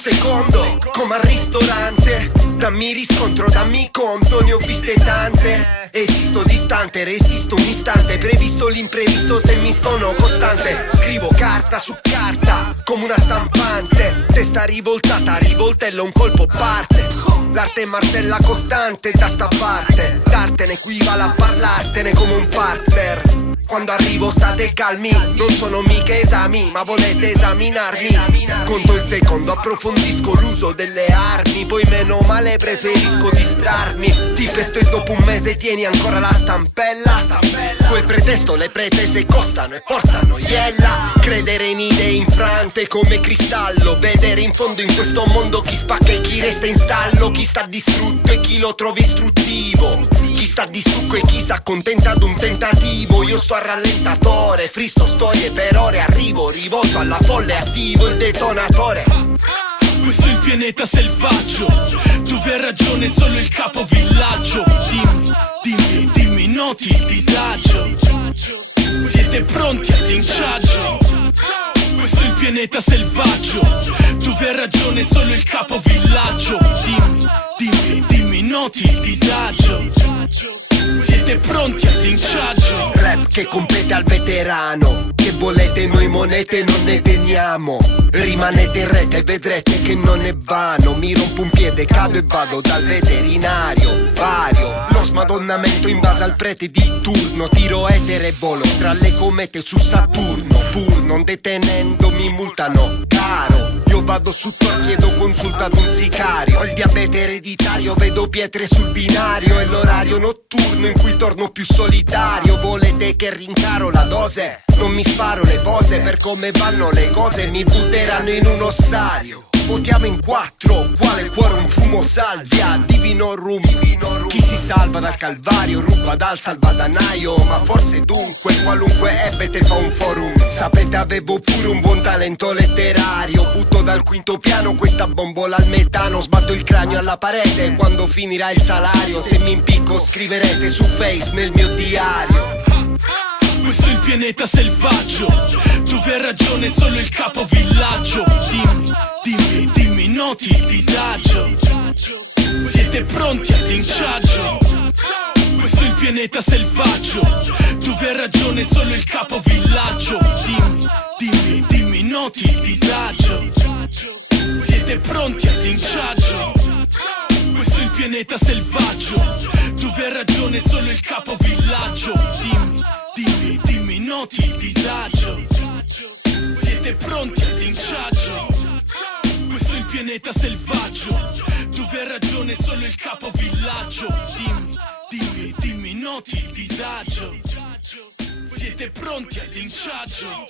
secondo, come al ristorante. Dammi riscontro, dammi conto, ne ho viste tante. Esisto distante, resisto un istante. Previsto l'imprevisto se mi stono costante. Scrivo carta su carta, come una stampante. Testa rivoltata, rivoltello un colpo parte. L'arte martella costante da sta parte. Dartene equivale a parlartene come un partner. Quando arrivo state calmi, non sono mica esami, ma volete esaminarmi. Conto il secondo, approfondisco l'uso delle armi. Poi meno male preferisco distrarmi. Ti pesto e dopo un mese tieni ancora la stampella. Quel pretesto le pretese costano e portano iella. Credere in idee infrante come cristallo. Vedere in fondo in questo mondo chi spacca e chi resta in stallo. Chi sta distrutto e chi lo trova istruttivo. Chi sta di stucco e chi s'accontenta ad un tentativo. Io sto a rallentatore, fristo storie per ore. Arrivo, rivolto alla folle, attivo il detonatore. Questo è il pianeta selvaggio, dove ha ragione solo il capovillaggio. Dimmi, noti il disagio. Siete pronti al linciaggio? Questo è il pianeta selvaggio, dove ha ragione solo il capovillaggio. Dimmi, noti il disagio. Siete pronti al linciaggio? Rap che compete al veterano. Che volete noi monete non ne teniamo. Rimanete in rete e vedrete che non è vano. Mi rompo un piede, cado e vado dal veterinario. Vario, lo smadonnamento in base al prete di turno. Tiro etere e volo tra le comete su Saturno. Pur non detenendo mi multano caro. Io vado su tour, chiedo consulta ad un sicario. Ho il diabete ereditario, vedo pietre sul binario. È l'orario notturno in cui torno più solitario. Volete che rincaro la dose? Non mi sparo le pose, per come vanno le cose mi butteranno in un ossario. Votiamo in quattro, quale cuore un fumo salvia. Divino rum, chi si salva dal calvario ruba dal salvadanaio. Ma forse dunque qualunque ebete fa un forum. Sapete avevo pure un buon talento letterario. Butto dal quinto piano questa bombola al metano. Sbatto il cranio alla parete quando finirà il salario. Se mi impicco scriverete su Face nel mio diario. Questo è il pianeta selvaggio, dove ha ragione solo il capovillaggio. Dimmi, noti il disagio. Siete pronti al linciaggio? Questo è il pianeta selvaggio, dove ha ragione solo il capovillaggio. Dimmi, noti il disagio. Siete pronti al linciaggio? Questo è il pianeta selvaggio, dove ha ragione solo il capovillaggio. Dimmi, noti il disagio. Siete pronti al linciaggio? Questo è il pianeta selvaggio, dove ha ragione solo il capovillaggio. Dimmi, noti il disagio. Siete pronti al linciaggio?